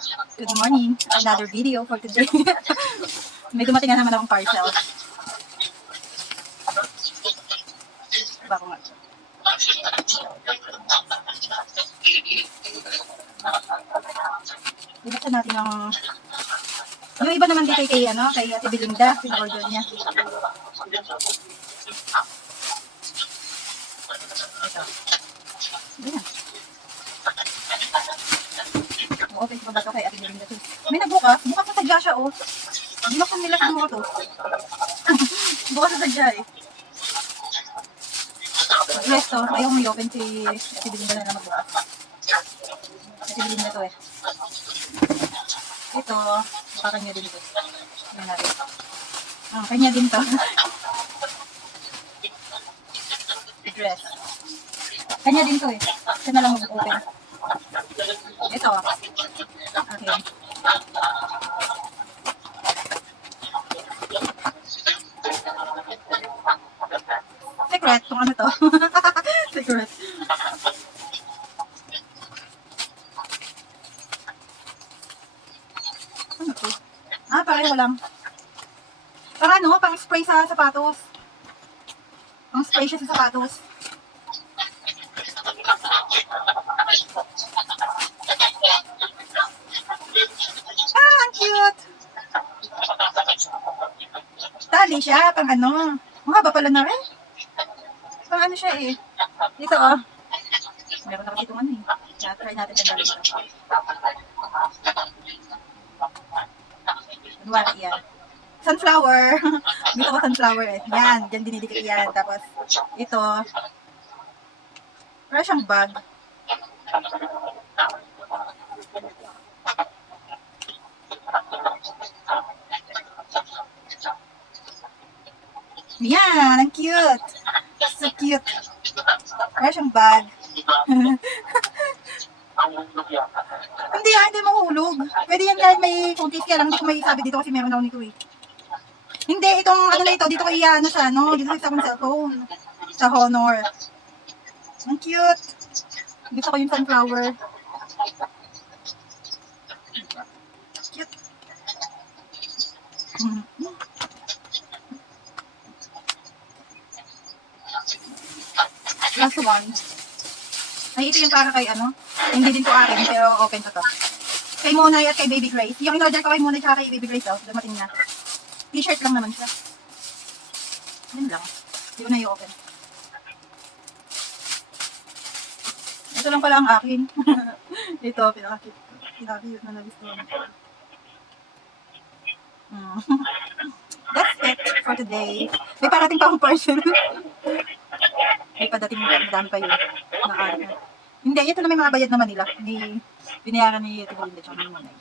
Good morning. Another video for today. May dumating na naman akong parcel. Bago nga. Bubuksan natin yung iba naman dito kay Ate Belinda, in-order niya. Ito. Ayan. Open ko ba ito kay Ate Belinda to? May nagbukas. Bukas na sadya siya, oh. Binuksan nila sa mga to. Bukas na sadya, eh. Yes, to. Ayaw mo i-open si Ate Belinda na magbukas. Ate Belinda to, eh. Ito, baka kanya din ito. Ayan natin. Kanya din to. Dress. Kanya din to, eh. Siya na lang mag-open. Ito. Okay. Secret, kung ano to. Secret. Ano to? Pareho lang. Pang spray sa sapatos. Pang spray siya sa sapatos. Ang cute! Tali siya, pang ano. Mahaba pala na rin. Pang ano siya eh. Dito oh. Meron na kasi itong ano eh. Kaya try natin na dito. Kunwari yan. Sunflower. Gusto ko sunflower eh. Yan, dyan dinidikit yan. Tapos, ito. Para siyang bag. Yan, ang cute. So cute. Para siyang bag. Hindi mahulog. Pwede yan kahit may kuntis kaya lang. Hindi ko may sabi dito kasi meron ako nito eh. Hindi, itong ano na ito. Dito ko iya sa dito sa akong cellphone. Sa Honor. Ang cute. Gusto ko yung sunflower. Cute. Last one. Ay, ito yung para kay hindi din to akin, pero open to to. Kay Monay at kay Baby Grace. Yung in-order ko kay Monay at kay Baby Grace, dumating na. T-shirt lang naman siya. Yan lang. Hindi ko na i-open. Ito lang pala ang akin. Ito, pinaka-cute na nagustuhan ko. That's it for today. May parating pa akong parcel. May padating madami pa yun. Hindi, ito na may mga bayad naman nila. Binayaran ni Ate Belinda tsaka ni Monay.